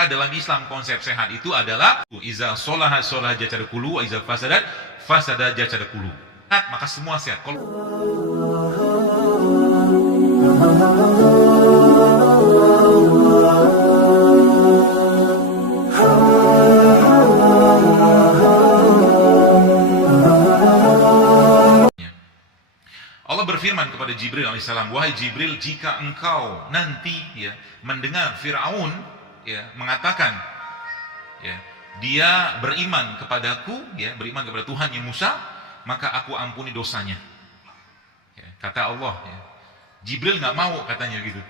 Maka dalam Islam konsep sehat itu adalah iza sholaha sholaha jasad kullu wa iza fasadat fasada jasad kullu. Maka semua sehat. Kalau Allah berfirman kepada Jibril alaihissalam, wahai Jibril, jika engkau nanti mendengar Fir'aun mengatakan dia beriman kepadaku, beriman kepada Tuhan yang Musa, maka aku ampuni dosanya. Kata Allah, Jibril nggak mau katanya gitu.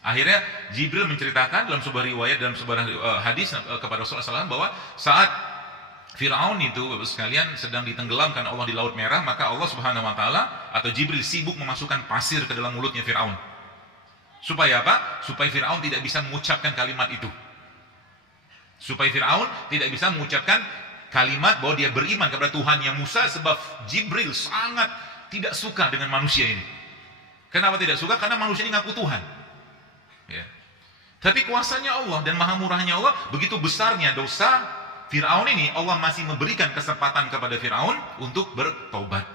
Akhirnya Jibril menceritakan dalam sebuah riwayat, dalam sebuah hadis kepada Rasulullah SAW bahwa saat Fir'aun itu Bapak sekalian sedang ditenggelamkan Allah di Laut Merah, maka Allah Subhanahu wa taala atau Jibril sibuk memasukkan pasir ke dalam mulutnya Fir'aun. Supaya apa? Supaya Fir'aun tidak bisa mengucapkan kalimat itu. Supaya Fir'aun tidak bisa mengucapkan kalimat bahwa dia beriman kepada Tuhan yang Musa, sebab Jibril sangat tidak suka dengan manusia ini. Kenapa tidak suka? Karena manusia ini ngaku Tuhan. Tapi kuasanya Allah dan maha murahnya Allah, begitu besarnya dosa Fir'aun ini, Allah masih memberikan kesempatan kepada Fir'aun untuk bertobat.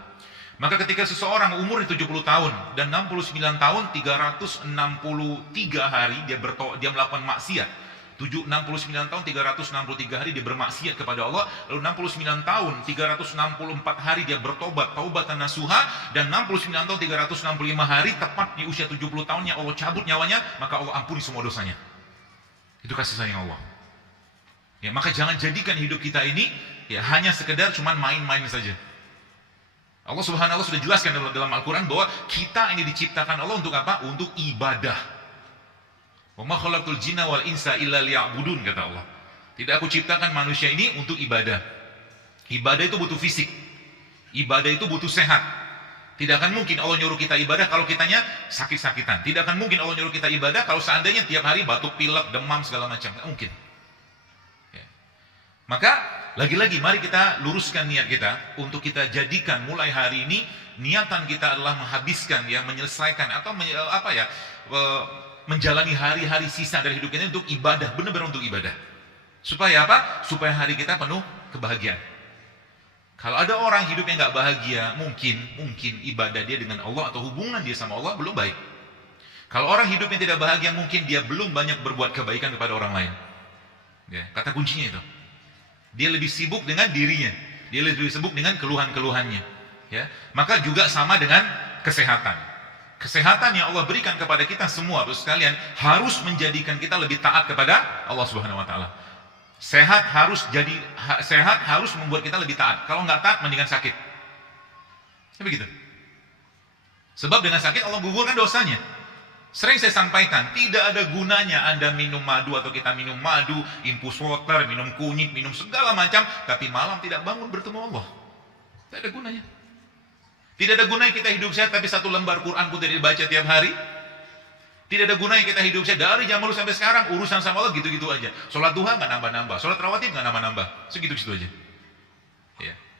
Maka ketika seseorang umur 70 tahun dan 69 tahun 363 hari dia melakukan maksiat, 69 tahun 363 hari dia bermaksiat kepada Allah, lalu 69 tahun 364 hari dia bertobat, taubatan nasuha, dan 69 tahun 365 hari tepat di usia 70 tahunnya Allah cabut nyawanya, maka Allah ampuni semua dosanya. Itu kasih sayang Allah. Maka jangan jadikan hidup kita ini hanya sekedar cuman main-main saja. Allah Subhanahu wa taala sudah jelaskan dalam Al-Qur'an bahwa kita ini diciptakan Allah untuk apa? Untuk ibadah. Wa ma khalaqtul jinna wal insa illa liya'budun, kata Allah. Tidak aku ciptakan manusia ini untuk ibadah. Ibadah itu butuh fisik. Ibadah itu butuh sehat. Tidak akan mungkin Allah nyuruh kita ibadah kalau kitanya sakit-sakitan. Tidak akan mungkin Allah nyuruh kita ibadah kalau seandainya tiap hari batuk pilek, demam segala macam. Tidak mungkin. Maka lagi-lagi mari kita luruskan niat kita untuk kita jadikan mulai hari ini niatan kita adalah menghabiskan menyelesaikan atau menjalani hari-hari sisa dari hidup kita untuk ibadah, benar-benar untuk ibadah. Supaya apa? Supaya hari kita penuh kebahagiaan. Kalau ada orang hidupnya nggak bahagia, mungkin ibadah dia dengan Allah atau hubungan dia sama Allah belum baik. Kalau orang hidupnya tidak bahagia, mungkin dia belum banyak berbuat kebaikan kepada orang lain. Kata kuncinya itu. Dia lebih sibuk dengan dirinya, dia lebih sibuk dengan keluhan-keluhannya. Maka juga sama dengan kesehatan. Kesehatan yang Allah berikan kepada kita semua, Bapak sekalian, harus menjadikan kita lebih taat kepada Allah Subhanahu wa taala. Sehat harus membuat kita lebih taat. Kalau nggak taat, mendingan sakit. Begitu. Sebab dengan sakit Allah gugurkan dosanya. Sering saya sampaikan, tidak ada gunanya Anda minum madu atau kita minum madu, infus water, minum kunyit, minum segala macam, tapi malam tidak bangun bertemu Allah. Tidak ada gunanya. Tidak ada gunanya kita hidup sehat, tapi satu lembar Quran pun tidak dibaca tiap hari. Tidak ada gunanya kita hidup sehat, dari zaman dulu sampai sekarang, urusan sama Allah gitu-gitu aja. Sholat duha nggak nambah-nambah, sholat rawatib nggak nambah-nambah, segitu-gitu aja.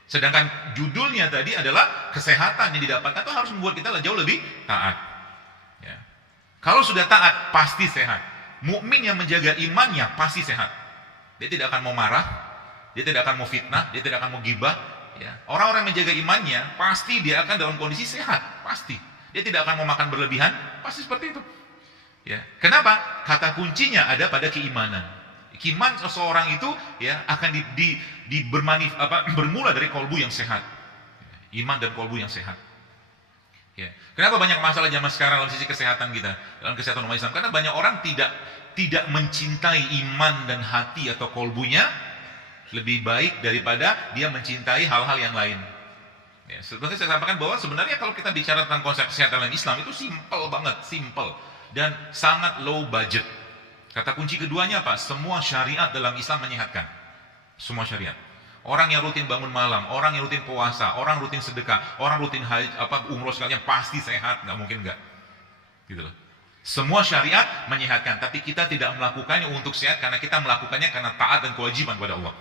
Sedangkan judulnya tadi adalah kesehatan yang didapatkan itu harus membuat kita jauh lebih taat. Kalau sudah taat, pasti sehat. Mukmin yang menjaga imannya pasti sehat. Dia tidak akan mau marah, dia tidak akan mau fitnah, dia tidak akan mau gibah. Orang-orang yang menjaga imannya pasti dia akan dalam kondisi sehat, pasti. Dia tidak akan mau makan berlebihan, pasti seperti itu. Kenapa? Kata kuncinya ada pada keimanan. Iman seseorang itu akan bermula dari kolbu yang sehat. Iman dan kolbu yang sehat. Kenapa banyak masalah zaman sekarang dalam sisi kesehatan kita, dalam kesehatan umat Islam? Karena banyak orang tidak mencintai iman dan hati atau kolbunya lebih baik daripada dia mencintai hal-hal yang lain. Seperti saya sampaikan bahwa sebenarnya kalau kita bicara tentang konsep kesehatan dalam Islam itu simple banget, simple dan sangat low budget. Kata kunci keduanya apa? Semua syariat dalam Islam menyehatkan. Semua syariat. Orang yang rutin bangun malam, orang yang rutin puasa, orang rutin sedekah, orang rutin umroh sekalian pasti sehat, nggak mungkin nggak. Gitu loh. Semua syariat menyehatkan, tapi kita tidak melakukannya untuk sehat karena kita melakukannya karena taat dan kewajiban kepada Allah.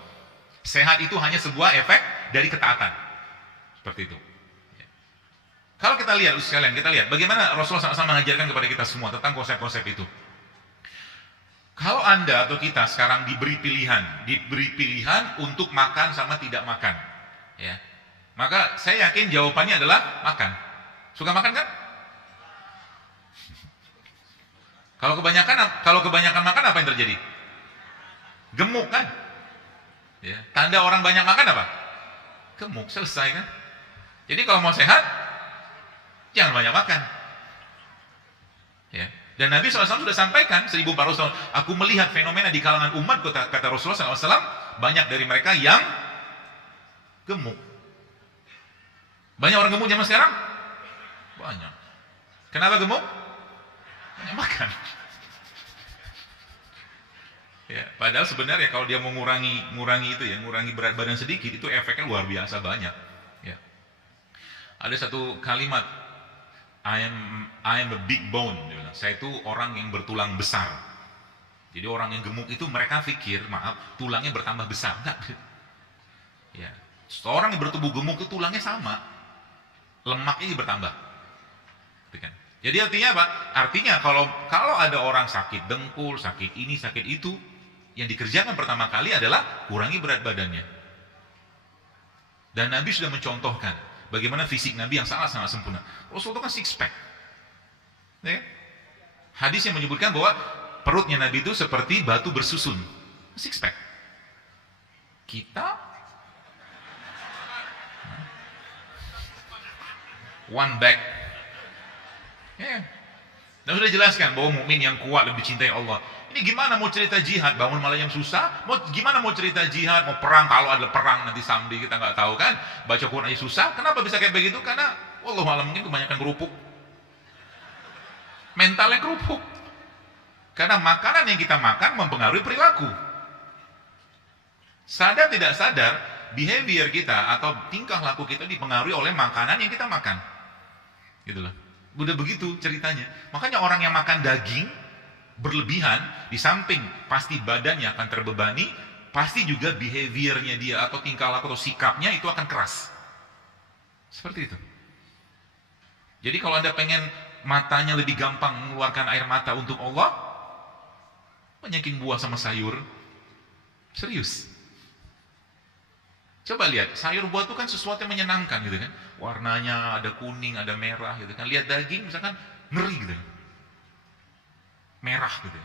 Sehat itu hanya sebuah efek dari ketaatan. Seperti itu. Kalau kita lihat sekalian, kita lihat bagaimana Rasulullah SAW mengajarkan kepada kita semua tentang konsep-konsep itu. Kalau Anda atau kita sekarang diberi pilihan untuk makan sama tidak makan, ya, maka saya yakin jawabannya adalah makan. Suka makan kan? Kalau kebanyakan makan apa yang terjadi? Gemuk kan? Ya. Tanda orang banyak makan apa? Gemuk, selesai kan? Jadi kalau mau sehat, jangan banyak makan. Ya. Dan Nabi SAW sudah sampaikan 1400 tahun, aku melihat fenomena di kalangan umat, kata Rasulullah SAW, banyak dari mereka yang gemuk. Banyak orang gemuk zaman sekarang? Banyak. Kenapa gemuk? Banyak makan. Ya, padahal sebenarnya kalau dia mengurangi berat badan sedikit, itu efeknya luar biasa banyak. Ya. Ada satu kalimat, I am a big bone. Saya itu orang yang bertulang besar. Jadi orang yang gemuk itu mereka pikir, tulangnya bertambah besar. Enggak. Ya. Orang yang bertubuh gemuk itu tulangnya sama, lemaknya bertambah. Gitu kan? Jadi artinya apa? Artinya kalau ada orang sakit dengkul, sakit ini, sakit itu, yang dikerjakan pertama kali adalah kurangi berat badannya. Dan Nabi sudah mencontohkan bagaimana fisik Nabi yang sangat-sangat sempurna. Rasulullah kan six pack. Ya? Hadis yang menyebutkan bahwa perutnya Nabi itu seperti batu bersusun. Six pack. Kita one bag. Ya. Dan sudah jelaskan bahwa mukmin yang kuat lebih dicintai Allah. Ini gimana mau cerita jihad, bangun malam yang susah? Gimana mau cerita jihad, mau perang, kalau ada perang nanti samedi kita nggak tahu kan? Baca Quran aja susah. Kenapa bisa kayak begitu? Karena wallahu a'lam mungkin kebanyakan kerupuk. Mentalnya kerupuk. Karena makanan yang kita makan mempengaruhi perilaku. Sadar tidak sadar, behavior kita atau tingkah laku kita dipengaruhi oleh makanan yang kita makan. Gitu loh. Udah begitu ceritanya. Makanya orang yang makan daging berlebihan, di samping pasti badannya akan terbebani, pasti juga behaviornya dia atau tingkah laku atau sikapnya itu akan keras. Seperti itu. Jadi kalau Anda pengen matanya lebih gampang mengeluarkan air mata untuk Allah, banyakin buah sama sayur. Serius. Coba lihat, sayur buah itu kan sesuatu yang menyenangkan gitu kan. Warnanya ada kuning, ada merah gitu kan. Lihat daging misalkan ngeri gitu. Merah gitu.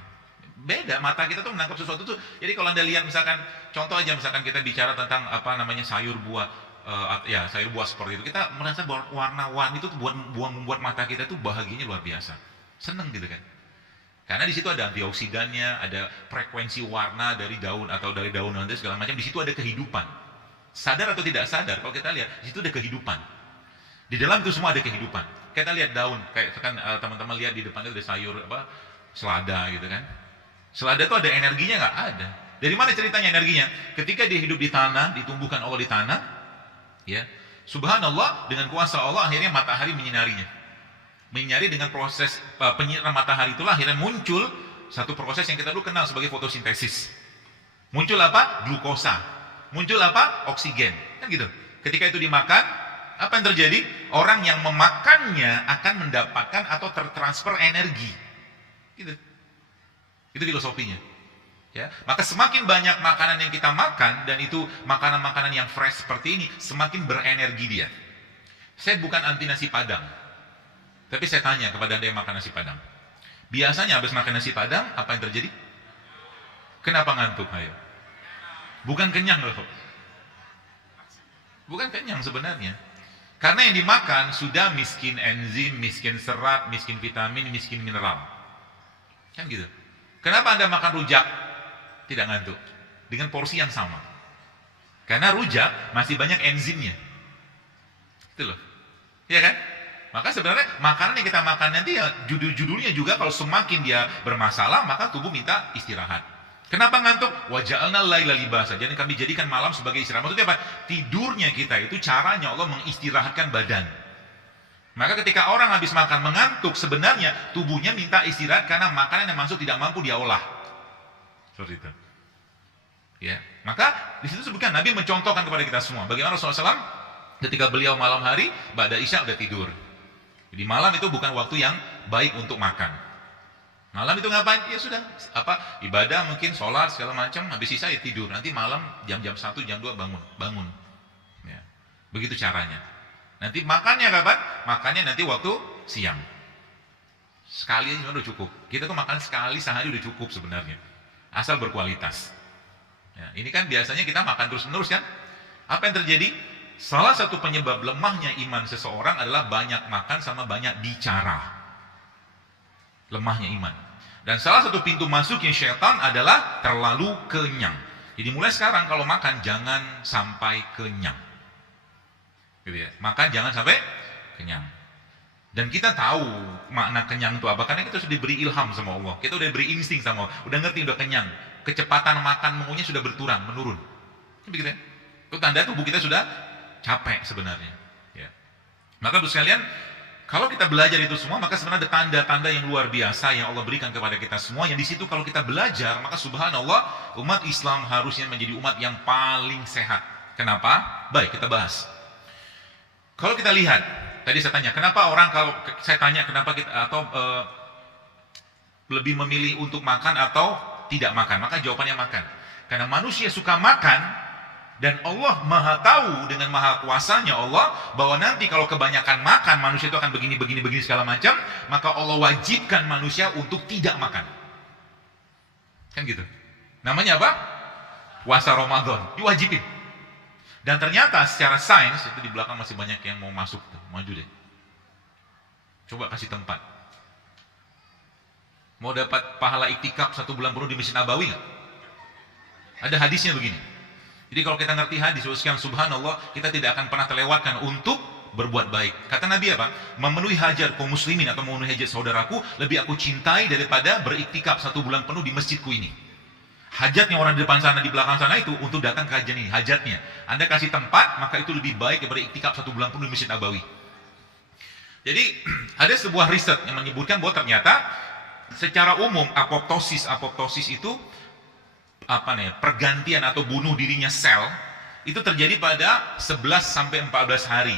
Beda, mata kita tuh menangkap sesuatu tuh. Jadi kalau Anda lihat misalkan, contoh aja misalkan kita bicara tentang apa namanya sayur buah, sayur buah seperti itu, kita merasa bahwa warna-warni itu tuh membuat mata kita tuh bahagianya luar biasa. Seneng gitu kan. Karena di situ ada antioksidannya, ada frekuensi warna dari daun atau dari daun nanti segala macam. Di situ ada kehidupan. Sadar atau tidak sadar, kalau kita lihat di situ ada kehidupan. Di dalam itu semua ada kehidupan. Kita lihat daun, kayak kan teman-teman lihat di depannya ada sayur apa? Selada gitu kan. Selada itu ada energinya nggak? Ada. Dari mana ceritanya energinya? Ketika dia hidup di tanah, ditumbuhkan Allah di tanah, ya, subhanallah, dengan kuasa Allah akhirnya matahari menyinarinya. Menyinari dengan proses penyinaran matahari itulah akhirnya muncul satu proses yang kita dulu kenal sebagai fotosintesis. Muncul apa? Glukosa. Muncul apa? Oksigen. Kan gitu. Ketika itu dimakan, apa yang terjadi? Orang yang memakannya akan mendapatkan atau tertransfer energi. Gitu. Itu filosofinya. Ya, maka semakin banyak makanan yang kita makan dan itu makanan-makanan yang fresh seperti ini, semakin berenergi dia. Saya bukan anti nasi Padang. Tapi saya tanya kepada Anda yang makan nasi Padang. Biasanya habis makan nasi Padang, apa yang terjadi? Kenapa ngantuk? Ayo. Bukan kenyang loh. Bukan kenyang sebenarnya. Karena yang dimakan sudah miskin enzim, miskin serat, miskin vitamin, miskin mineral. Kan gitu. Kenapa Anda makan rujak tidak ngantuk? Dengan porsi yang sama. Karena rujak masih banyak enzimnya. Itu loh. Iya kan? Maka sebenarnya makanan yang kita makan nanti ya judulnya juga kalau semakin dia bermasalah maka tubuh minta istirahat. Kenapa ngantuk? Wa ja'alna laila libasa. Jadi kami jadikan malam sebagai istirahat. Maksudnya apa? Tidurnya kita itu caranya Allah mengistirahatkan badan. Maka ketika orang habis makan mengantuk, sebenarnya tubuhnya minta istirahat karena makanan yang masuk tidak mampu dia olah. Seperti itu. Ya, maka di situ sebutkan Nabi mencontohkan kepada kita semua bagaimana Rasulullah SAW ketika beliau malam hari ba'da isya udah tidur. Jadi malam itu bukan waktu yang baik untuk makan. Malam itu ngapain? Ya sudah, ibadah mungkin, sholat segala macam, habis sisa ya tidur. Nanti malam jam 1, jam 2 bangun. Ya. Begitu caranya. Nanti makannya kapan? Makannya nanti waktu siang. Sekali aja udah cukup. Kita tuh makan sekali sehari udah cukup sebenarnya. Asal berkualitas. Ya, ini kan biasanya kita makan terus-menerus kan? Apa yang terjadi? Salah satu penyebab lemahnya iman seseorang adalah banyak makan sama banyak bicara. Lemahnya iman. Dan salah satu pintu masuknya syaitan adalah terlalu kenyang. Jadi mulai sekarang kalau makan jangan sampai kenyang. Gitu ya. Makan jangan sampai kenyang. Dan kita tahu makna kenyang itu apa, karena kita sudah diberi ilham sama Allah. Kita udah diberi insting sama Allah. Udah ngerti, udah kenyang. Kecepatan makan mengunyah sudah menurun. Begitu ya. Itu tanda tubuh kita sudah capek sebenarnya. Ya. Maka Bapak sekalian, kalau kita belajar itu semua, maka sebenarnya ada tanda-tanda yang luar biasa yang Allah berikan kepada kita semua. Yang di situ kalau kita belajar, maka subhanallah, umat Islam harusnya menjadi umat yang paling sehat. Kenapa? Baik, kita bahas. Kalau kita lihat, tadi saya tanya, kenapa orang kalau saya tanya kenapa kita lebih memilih untuk makan atau tidak makan? Maka jawabannya makan. Karena manusia suka makan. Dan Allah maha tahu dengan maha kuasanya Allah bahwa nanti kalau kebanyakan makan manusia itu akan begini segala macam, maka Allah wajibkan manusia untuk tidak makan. Kan gitu. Namanya apa? Puasa Ramadan. Diwajibin. Dan ternyata secara sains, itu di belakang masih banyak yang mau masuk tuh. Maju deh. Coba kasih tempat. Mau dapat pahala iktikaf 1 bulan penuh di Masjid Nabawi nggak? Ada hadisnya begini. Jadi kalau kita ngerti hadis, sekian subhanallah, kita tidak akan pernah terlewatkan untuk berbuat baik. Kata Nabi apa? Memenuhi hajat kaum muslimin atau memenuhi hajat saudaraku, lebih aku cintai daripada beriktikaf 1 bulan penuh di masjidku ini. Hajatnya orang di depan sana, di belakang sana itu untuk datang ke kajian ini, hajatnya. Anda kasih tempat, maka itu lebih baik daripada iktikaf 1 bulan penuh di Masjid Nabawi. Jadi ada sebuah riset yang menyebutkan bahwa ternyata secara umum apoptosis itu pergantian atau bunuh dirinya sel itu terjadi pada 11 sampai 14 hari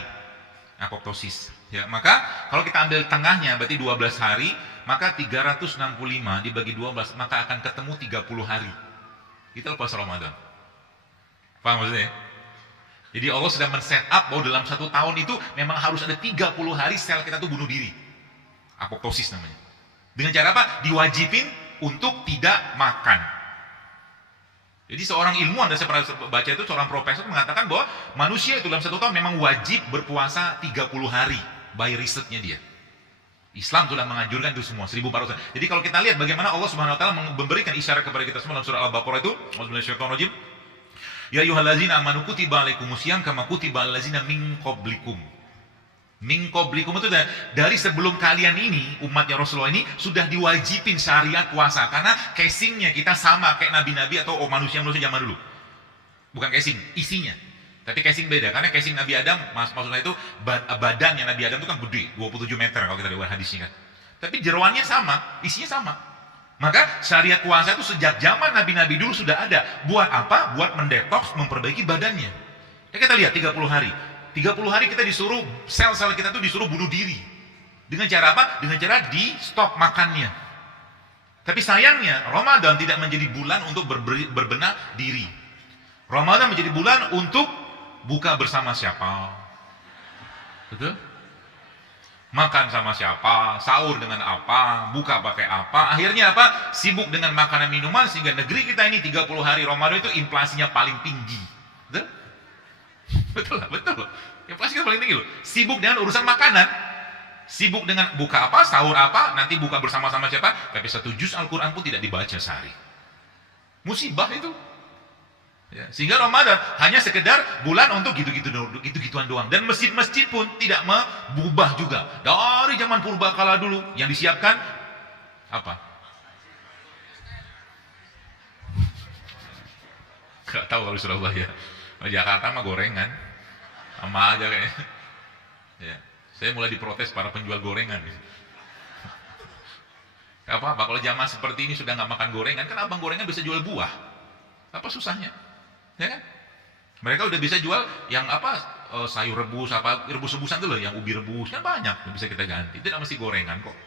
apoptosis. Ya, maka kalau kita ambil tengahnya berarti 12 hari, maka 365 dibagi 12 maka akan ketemu 30 hari. Itu puasa Ramadan. Paham maksudnya? Jadi Allah sudah men-set up bahwa dalam 1 tahun itu memang harus ada 30 hari sel kita tuh bunuh diri. Apoptosis namanya. Dengan cara apa? Diwajibin untuk tidak makan. Jadi seorang ilmuwan, dan saya pernah baca itu, seorang profesor mengatakan bahwa manusia itu dalam 1 tahun memang wajib berpuasa 30 hari. By risetnya dia. Islam sudah menganjurkan itu semua, 1400. Jadi kalau kita lihat bagaimana Allah Subhanahu wa taala memberikan isyarat kepada kita semua dalam surah Al-Baqarah itu, Auzubillahi ya ayyuhallazina amanu kutiba alaikumusiyam kama kutiba alal ladzina min qablikum. Min qablikum itu dari sebelum kalian ini, umatnya Rasulullah ini sudah diwajibin syariat puasa, karena casingnya kita sama kayak nabi-nabi atau manusia-manusia zaman dulu. Bukan casing, isinya. Tapi casing beda, karena casing Nabi Adam, maksudnya itu badannya Nabi Adam itu kan gede, 27 meter kalau kita lihat hadisnya kan. Tapi jeroannya sama, isinya sama. Maka syariat puasa itu sejak zaman nabi-nabi dulu sudah ada. Buat apa? Buat mendetoks, memperbaiki badannya. Ya kita lihat 30 hari. 30 hari kita disuruh, sel-sel kita tuh disuruh bunuh diri. Dengan cara apa? Dengan cara di stop makannya. Tapi sayangnya Ramadan tidak menjadi bulan untuk berbenah diri. Ramadan menjadi bulan untuk buka bersama siapa? Betul? Makan sama siapa? Sahur dengan apa? Buka pakai apa? Akhirnya apa? Sibuk dengan makanan minuman sehingga negeri kita ini 30 hari Ramadan itu inflasinya paling tinggi. Betul? Betul lah, betul. Inflasi kita paling tinggi loh. Sibuk dengan urusan makanan. Sibuk dengan buka apa, sahur apa, nanti buka bersama-sama siapa? Tapi 1 juz Al-Quran pun tidak dibaca sehari. Musibah itu. Ya, sehingga Ramadan hanya sekedar bulan untuk gitu-gituan doang. Dan masjid-masjid pun tidak berubah juga. Dari zaman purbakala dulu yang disiapkan apa? Gak tahu kalau Surabaya. Jakarta mah gorengan. Sama aja kayaknya. Ya, saya mulai diprotes para penjual gorengan. Gak apa-apa kalau zaman seperti ini sudah nggak makan gorengan, kan abang gorengan bisa jual buah. Apa susahnya? Ya kan? Mereka udah bisa jual yang apa, sayur rebus, apa rebus-rebusan tuh loh, yang ubi rebus kan banyak, bisa kita ganti. Tidak mesti gorengan kok.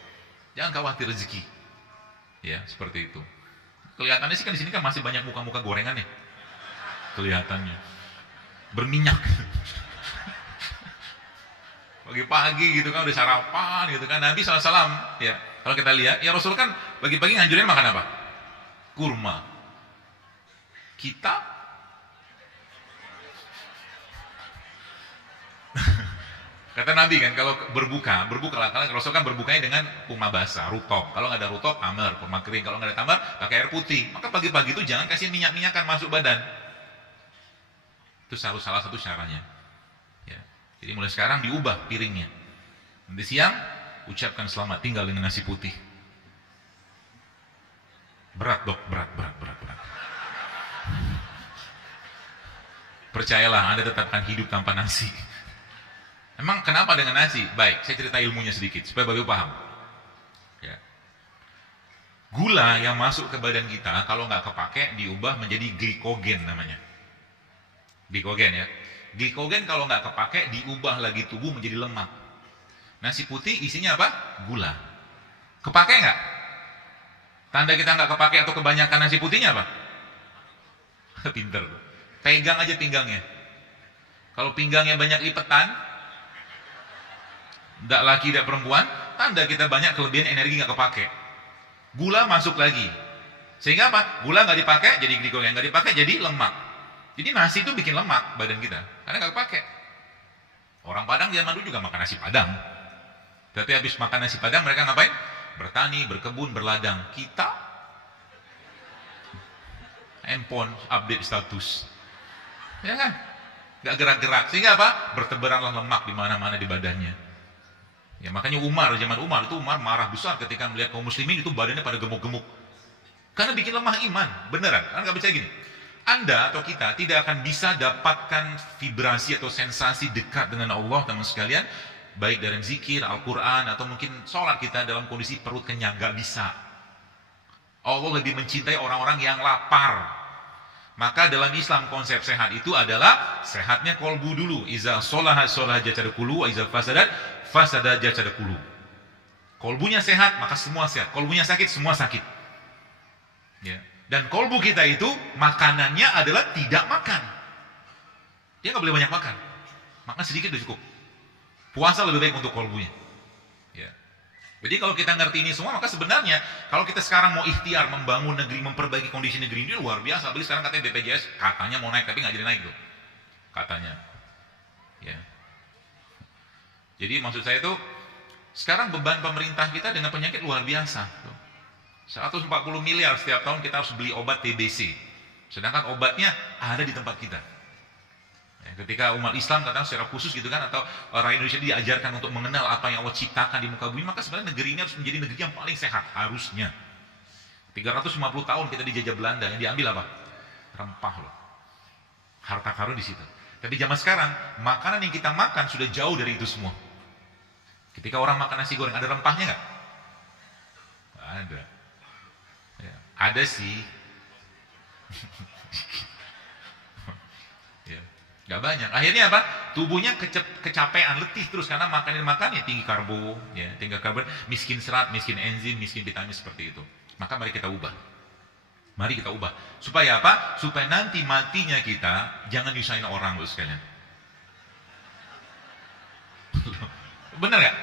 Jangan khawatir rezeki. Ya, seperti itu. Kelihatannya sih kan di sini kan masih banyak muka-muka gorengan ya. Kelihatannya berminyak. Pagi-pagi gitu kan udah sarapan gitu kan. Nabi SAW ya, kalau kita lihat ya Rasul kan pagi-pagi nganjurin makan apa? Kurma. Kita kata Nabi kan kalau berbuka lah, karena Rasul kan berbukanya dengan kurma basah, rutop. Kalau nggak ada rutop, tamar, kurma kering. Kalau nggak ada tamar, pakai air putih. Maka pagi-pagi itu jangan kasih minyak-minyakan masuk badan. Itu salah satu caranya. Ya. Jadi mulai sekarang diubah piringnya. Nanti siang ucapkan selamat tinggal dengan nasi putih. Berat dok, berat. Percayalah, Anda tetap akan hidup tanpa nasi. Emang kenapa dengan nasi? Baik, saya cerita ilmunya sedikit supaya Bapak paham. Ya. Gula yang masuk ke badan kita kalau nggak kepake diubah menjadi glikogen namanya. Glikogen ya. Glikogen kalau nggak kepake diubah lagi tubuh menjadi lemak. Nasi putih isinya apa? Gula. Kepake nggak? Tanda kita nggak kepake atau kebanyakan nasi putihnya apa? Pinter. Pegang aja pinggangnya. Kalau pinggangnya banyak lipetan, tidak laki, tidak perempuan, tanda kita banyak kelebihan energi nggak kepake. Gula masuk lagi. Sehingga apa? Gula nggak dipakai jadi glikogen, nggak dipakai jadi lemak. Jadi nasi itu bikin lemak badan kita, karena nggak kepake. Orang Padang zaman dulu juga makan nasi Padang. Tapi habis makan nasi Padang mereka ngapain? Bertani, berkebun, berladang. Kita handphone update status. Ya kan? Nggak gerak-gerak. Sehingga apa? Bertebaranlah lemak di mana-mana di badannya. Ya makanya zaman Umar itu Umar marah besar ketika melihat kaum muslimin itu badannya pada gemuk-gemuk. Karena bikin lemah iman, beneran. Kan nggak bisa gini. Anda atau kita tidak akan bisa dapatkan vibrasi atau sensasi dekat dengan Allah teman sekalian, baik dari zikir, Al-Quran, atau mungkin sholat kita dalam kondisi perut kenyang. Nggak bisa. Allah lebih mencintai orang-orang yang lapar. Maka dalam Islam konsep sehat itu adalah sehatnya kolbu dulu. Iza sholaha jasad kullu, wa iza fasada jasad kullu. Kolbunya sehat maka semua sehat. Kolbunya sakit semua sakit. Ya. Dan kolbu kita itu makanannya adalah tidak makan. Dia nggak boleh banyak makan. Makan sedikit udah cukup. Puasa lebih baik untuk kolbunya. Ya. Jadi kalau kita ngerti ini semua, maka sebenarnya kalau kita sekarang mau ikhtiar membangun negeri, memperbaiki kondisi negeri ini luar biasa. Apalagi sekarang katanya BPJS katanya mau naik, tapi nggak jadi naik tuh, katanya. Ya. Jadi maksud saya itu sekarang beban pemerintah kita dengan penyakit luar biasa. 140 miliar setiap tahun kita harus beli obat TBC, sedangkan obatnya ada di tempat kita. Ketika umat Islam kadang secara khusus gitu kan, atau orang Indonesia diajarkan untuk mengenal apa yang Allah ciptakan di muka bumi, maka sebenarnya negeri ini harus menjadi negeri yang paling sehat, harusnya. 350 tahun kita dijajah Belanda, yang diambil apa? Rempah loh. Harta karun di situ. Tapi zaman sekarang, makanan yang kita makan sudah jauh dari itu semua. Ketika orang makan nasi goreng, ada rempahnya nggak? Ada. Ya, ada sih. Ya. Gak banyak. Akhirnya apa? Tubuhnya kecapean, letih terus karena makannya tinggi karbo, ya, tinggi karbo, miskin serat, miskin enzim, miskin vitamin seperti itu. Maka mari kita ubah. Mari kita ubah. Supaya apa? Supaya nanti matinya kita jangan nyusahin orang loh sekalian. Bener gak?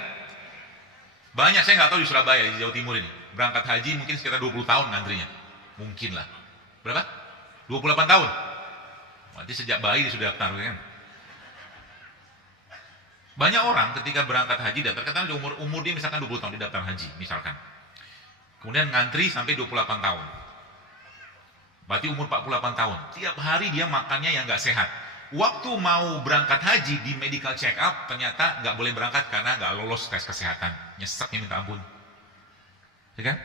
Banyak, saya nggak tahu di Surabaya, di Jawa Timur ini, berangkat haji mungkin sekitar 20 tahun ngantrinya. Mungkin lah. Berapa? 28 tahun. Berarti sejak bayi sudah daftar kan? Banyak orang ketika berangkat haji daftar, katakan umur dia misalkan 20 tahun di daftar haji misalkan. Kemudian ngantri sampai 28 tahun. Berarti umur 48 tahun. Tiap hari dia makannya yang nggak sehat. Waktu mau berangkat haji di medical check up ternyata nggak boleh berangkat karena nggak lolos tes kesehatan. Nyeseknya minta ampun. Ya kan?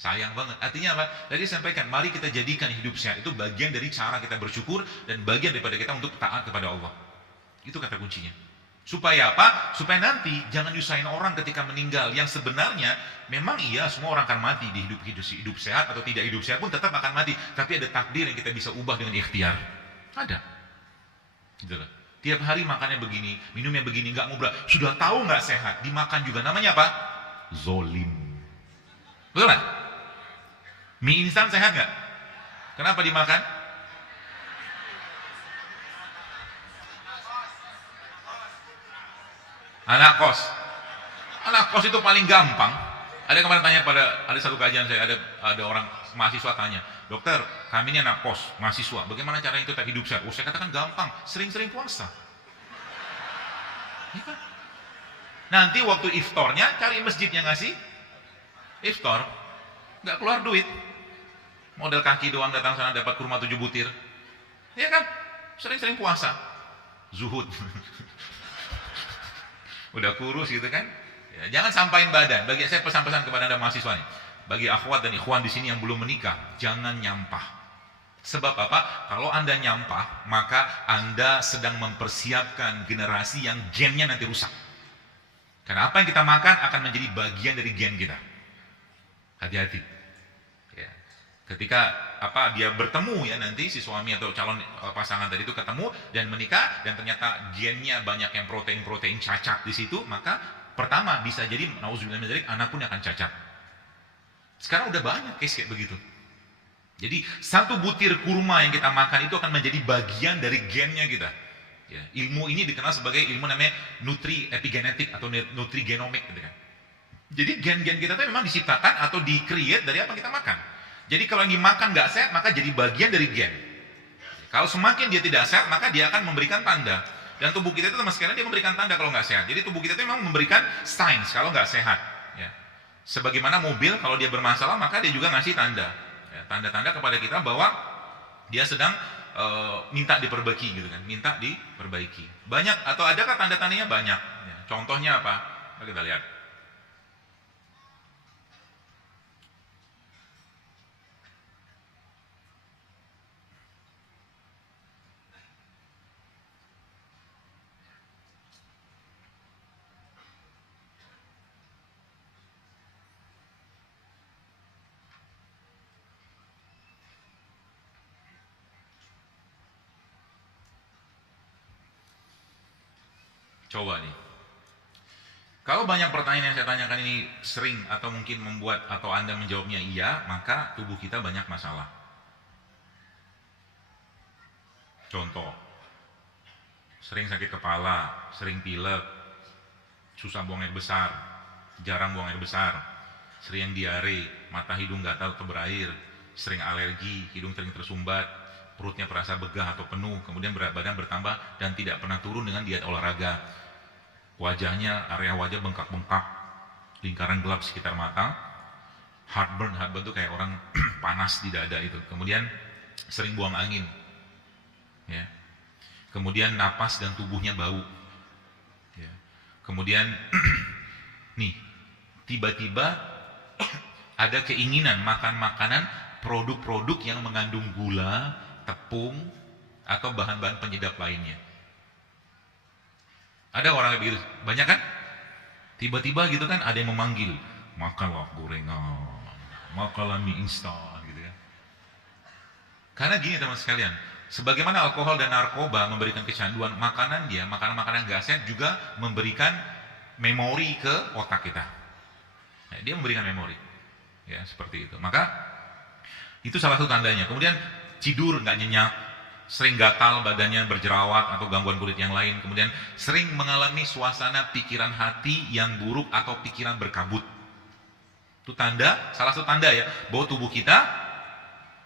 Sayang banget. Artinya apa? Tadi sampaikan, mari kita jadikan hidup sehat itu bagian dari cara kita bersyukur dan bagian daripada kita untuk taat kepada Allah. Itu kata kuncinya. Supaya apa? Supaya nanti jangan nyusahin orang ketika meninggal. Yang sebenarnya memang iya semua orang akan mati di hidup sehat atau tidak hidup sehat pun tetap akan mati. Tapi ada takdir yang kita bisa ubah dengan ikhtiar. Ada. Gitu loh. Tiap hari makannya begini, minumnya begini, nggak ngobrol. Sudah tahu nggak sehat, dimakan juga. Namanya apa? Zolim. Betul nggak? Mie instan sehat nggak? Kenapa dimakan? Anak kos. Anak kos itu paling gampang. Ada kemarin tanya ada satu kajian saya, ada orang mahasiswa tanya, dokter, kami ini anak kos, mahasiswa, bagaimana caranya itu tak hidup sehat? Oh, saya katakan gampang, sering-sering puasa. Ya kan? Nanti waktu iftornya cari masjid yang ngasih iftar, nggak keluar duit, modal kaki doang datang sana dapat kurma 7 butir, ya kan? Sering-sering puasa, zuhud, udah kurus gitu kan? Ya, jangan sampain badan. Bagi saya pesan-pesan kepada anda mahasiswa nih, bagi akhwat dan ikhwan di sini yang belum menikah, jangan nyampah. Sebab apa? Kalau anda nyampah, maka anda sedang mempersiapkan generasi yang gennya nanti rusak. Karena apa yang kita makan akan menjadi bagian dari gen kita. Hati-hati. Ya. Ketika dia bertemu ya nanti si suami atau calon pasangan tadi itu ketemu dan menikah dan ternyata gennya banyak yang protein-protein cacat di situ, maka pertama bisa jadi nauzubillah min dzalik anak pun akan cacat. Sekarang udah banyak case kayak begitu. Jadi satu butir kurma yang kita makan itu akan menjadi bagian dari gennya kita. Ya, ilmu ini dikenal sebagai ilmu namanya nutri epigenetik atau nutrigenomik gitu kan. Jadi gen-gen kita itu memang diciptakan atau di-create dari apa yang kita makan. Jadi kalau yang dimakan nggak sehat maka jadi bagian dari gen. Kalau semakin dia tidak sehat maka dia akan memberikan tanda. Dan tubuh kita itu sama sekali dia memberikan tanda kalau nggak sehat. Jadi tubuh kita itu memang memberikan signs kalau nggak sehat. Ya. Sebagaimana mobil kalau dia bermasalah maka dia juga ngasih tanda. Ya, tanda-tanda kepada kita bahwa dia sedang minta diperbaiki gitu kan, minta diperbaiki. Banyak atau adakah tanda-tandanya? Banyak. Ya. Contohnya apa? Mari kita lihat. Coba nih. Kalau banyak pertanyaan yang saya tanyakan ini sering atau mungkin membuat atau Anda menjawabnya iya, maka tubuh kita banyak masalah. Contoh, sering sakit kepala, sering pilek, susah buang air besar, jarang buang air besar, sering diare, mata hidung gatal atau berair, sering alergi, hidung sering tersumbat, perutnya terasa begah atau penuh, kemudian berat badan bertambah dan tidak pernah turun dengan diet olahraga. Wajahnya, area wajah bengkak-bengkak, lingkaran gelap sekitar mata, heartburn itu kayak orang panas di dada itu. Kemudian sering buang angin, ya. Kemudian napas dan tubuhnya bau, ya. Kemudian nih tiba-tiba ada keinginan makan makanan produk-produk yang mengandung gula, tepung, atau bahan-bahan penyedap lainnya. Ada orang yang begitu, banyak kan? Tiba-tiba gitu kan ada yang memanggil, makanlah gorengan, makanlah mie instan gitu ya. Karena gini teman sekalian, sebagaimana alkohol dan narkoba memberikan kecanduan, makanan-makanan gak sehat juga memberikan memori ke otak kita. Nah, dia memberikan memori, ya seperti itu. Maka itu salah satu tandanya. Kemudian tidur nggak nyenyak, sering gatal badannya, berjerawat atau gangguan kulit yang lain. Kemudian sering mengalami suasana pikiran hati yang buruk atau pikiran berkabut. Itu tanda, salah satu tanda ya, bahwa tubuh kita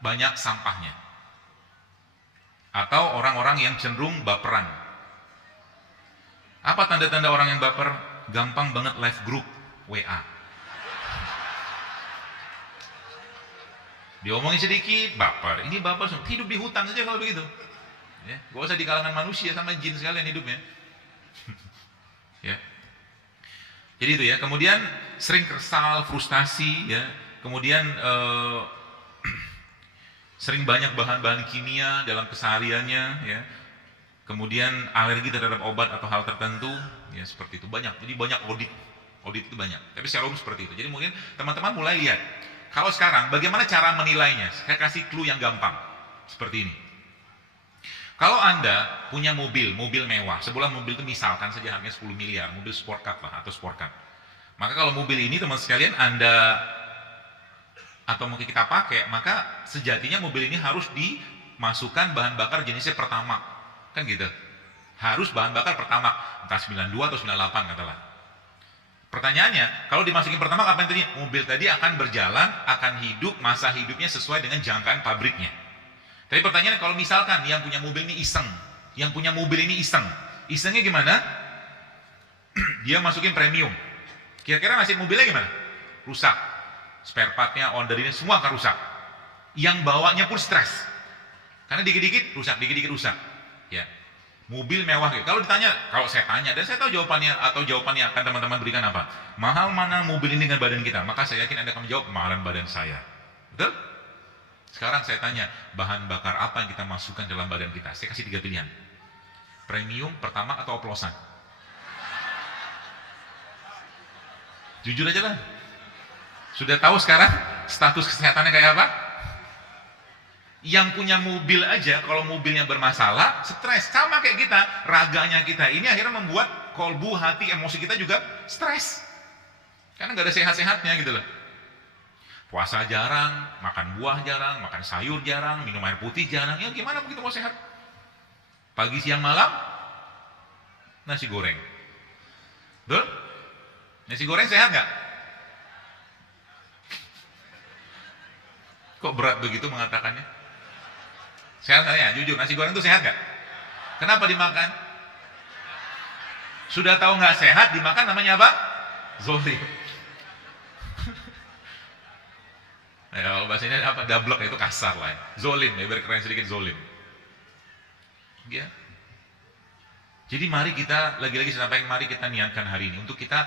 banyak sampahnya. Atau orang-orang yang cenderung baperan. Apa tanda-tanda orang yang baper? Gampang banget live group WA. Diomongin sedikit, baper. Ini baper, hidup di hutan saja kalau begitu. Ya, gak usah di kalangan manusia, sama jin sekalian hidupnya. Ya. Jadi itu ya. Kemudian sering kesal, frustasi, ya. Kemudian sering banyak bahan-bahan kimia dalam kesehariannya, ya. Kemudian alergi terhadap obat atau hal tertentu, ya seperti itu banyak. Jadi banyak audit itu banyak. Tapi secara umum seperti itu. Jadi mungkin teman-teman mulai lihat. Kalau sekarang, bagaimana cara menilainya? Saya kasih clue yang gampang. Seperti ini. Kalau Anda punya mobil mewah, sebuah mobil itu misalkan saja harganya 10 miliar, mobil sport car lah, atau sport car. Maka kalau mobil ini teman sekalian Anda atau mungkin kita pakai, maka sejatinya mobil ini harus dimasukkan bahan bakar jenisnya Pertamax. Kan gitu. Harus bahan bakar Pertamax, entah 92 atau 98 katalah. Pertanyaannya, kalau dimasukin Pertamax apa yang terjadi? Mobil tadi akan berjalan, akan hidup, masa hidupnya sesuai dengan jangkaan pabriknya. Tapi pertanyaannya, kalau misalkan yang punya mobil ini iseng, isengnya gimana? Dia masukin premium. Kira-kira nasib mobilnya gimana? Rusak. Spare partnya, onderinya, semua akan rusak. Yang bawanya pun stres. Karena dikit-dikit rusak, Ya. Mobil mewah gitu. Kalau saya tanya, dan saya tahu jawabannya, atau jawabannya akan teman-teman berikan apa? Mahal mana mobil ini dengan badan kita? Maka saya yakin Anda akan menjawab, mahalan badan saya. Betul? Sekarang saya tanya, bahan bakar apa yang kita masukkan dalam badan kita? Saya kasih 3 pilihan. Premium, Pertamax, atau oplosan? Jujur aja lah. Sudah tahu sekarang status kesehatannya kayak apa? Yang punya mobil aja, kalau mobilnya bermasalah, stres. Sama kayak kita, raganya kita. Ini akhirnya membuat kolbu, hati, emosi kita juga stres. Karena nggak ada sehat-sehatnya gitu loh. Puasa jarang, makan buah jarang, makan sayur jarang, minum air putih jarang. Ya gimana begitu mau sehat? Pagi, siang, malam, nasi goreng. Betul? Nasi goreng sehat nggak? Kok berat begitu mengatakannya? Sehat nggak ya? Jujur, nasi goreng itu sehat nggak? Kenapa dimakan? Sudah tahu nggak sehat, dimakan namanya apa? Zolim. Ya, bahasanya apa? Dablek itu kasar lah. Ya. Zolim, ya, biar keren sedikit zolim. Ya. Jadi mari kita, lagi-lagi saya sampaikan, mari kita niatkan hari ini untuk kita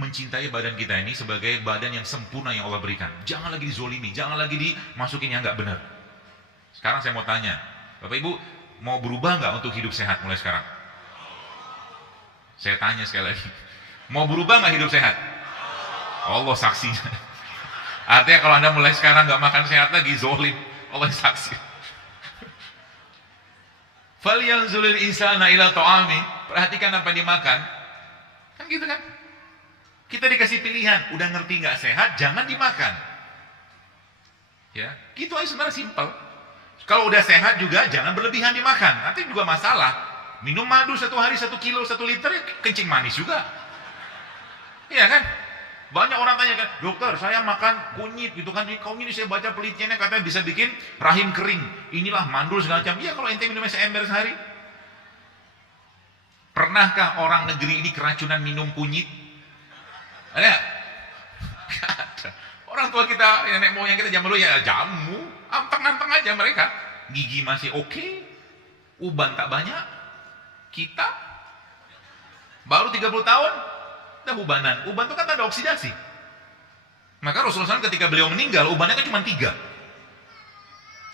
mencintai badan kita ini sebagai badan yang sempurna yang Allah berikan. Jangan lagi dizolimi, jangan lagi dimasukin yang nggak benar. Sekarang saya mau tanya, Bapak Ibu mau berubah nggak untuk hidup sehat mulai sekarang? Saya tanya sekali lagi, mau berubah nggak hidup sehat? Allah saksinya. Artinya kalau Anda mulai sekarang nggak makan sehat lagi, zolim. Allah saksi. Falyanzuril insana ila ta'ami. Perhatikan apa yang dimakan. Kan gitu kan? Kita dikasih pilihan, udah ngerti nggak sehat, jangan dimakan. Ya, gitu aja sebenarnya simpel. Kalau udah sehat juga jangan berlebihan dimakan. Nanti juga masalah. Minum madu 1 hari 1 kilo 1 liter, ya kencing manis juga. Iya kan? Banyak orang tanya kan, dokter saya makan kunyit gitu kan, kunyit ini saya baca penelitiannya katanya bisa bikin rahim kering. Inilah mandul segala macam. Iya kalau ente minumnya seember sehari. Pernahkah orang negeri ini keracunan minum kunyit? Ada? Gak ada. Orang tua kita, nenek moyang kita zaman dulu ya jamu, anteng-anteng aja mereka. Gigi masih oke, uban tak banyak. Kita baru 30 tahun udah ubanan. Uban itu kan ada oksidasi. Maka Rasulullah SAW ketika beliau meninggal, ubannya kan cuma 3.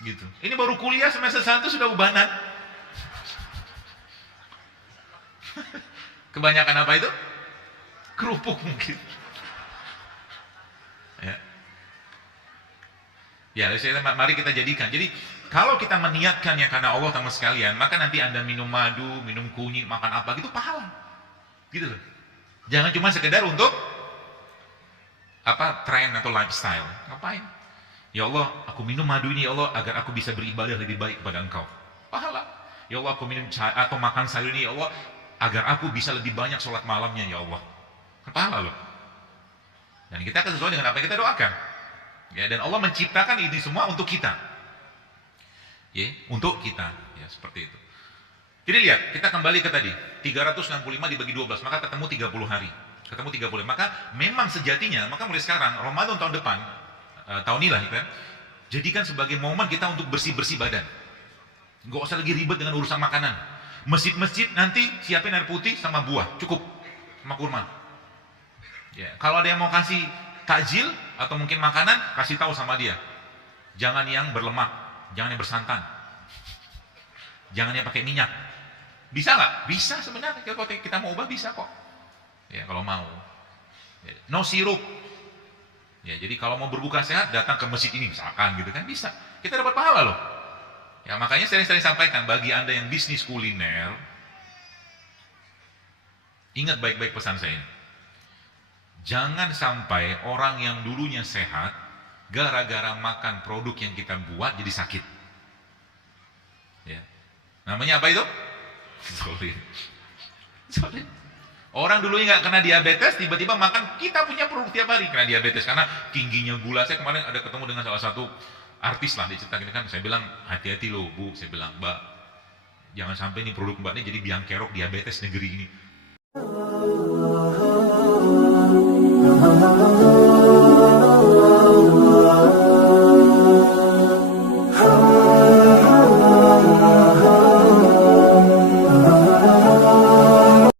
Gitu. Ini baru kuliah semester 1 sudah ubanan. Kebanyakan apa itu? Kerupuk mungkin. Ya, mari kita jadikan. Jadi kalau kita meniatkannya karena Allah teman sekalian, maka nanti Anda minum madu, minum kunyit, makan apa gitu pahala. Gitu loh. Jangan cuma sekedar untuk apa tren atau lifestyle. Ngapain? Ya Allah, aku minum madu ini ya Allah agar aku bisa beribadah lebih baik kepada Engkau. Pahala. Ya Allah, aku minum atau makan sayur ini ya Allah agar aku bisa lebih banyak sholat malamnya ya Allah. Pahala loh. Dan kita akan sesuai dengan apa yang kita doakan. Ya, dan Allah menciptakan ini semua untuk kita. Ya, untuk kita. Ya, seperti itu. Jadi lihat, kita kembali ke tadi. 365 dibagi 12, maka ketemu 30 hari. Ketemu 30. Maka memang sejatinya, maka mulai sekarang, Ramadan tahun depan, tahun ini lah, ya, jadikan sebagai momen kita untuk bersih-bersih badan. Nggak usah lagi ribet dengan urusan makanan. Masjid-masjid nanti siapin air putih sama buah, cukup. Sama kurma. Ya, kalau ada yang mau kasih takjil atau mungkin makanan, kasih tahu sama dia. Jangan yang berlemak, jangan yang bersantan. Jangan yang pakai minyak. Bisa nggak? Bisa sebenarnya. Kalau kita mau ubah bisa kok. Ya, kalau mau. Ya, no sirup. Ya, jadi kalau mau berbuka sehat datang ke masjid ini misalkan gitu kan bisa. Kita dapat pahala loh. Ya, makanya sering-sering sampaikan bagi Anda yang bisnis kuliner, ingat baik-baik pesan saya ini. Jangan sampai orang yang dulunya sehat gara-gara makan produk yang kita buat jadi sakit. Ya. Namanya apa itu? Zolim. Zolim. Orang dulu nggak kena diabetes, tiba-tiba makan kita punya produk tiap hari kena diabetes karena tingginya gula. Saya kemarin ada ketemu dengan salah satu artis lah, diceritakan kan, saya bilang hati-hati loh Bu, saya bilang Mbak, jangan sampai nih produk Mbak ini jadi biang kerok diabetes negeri ini.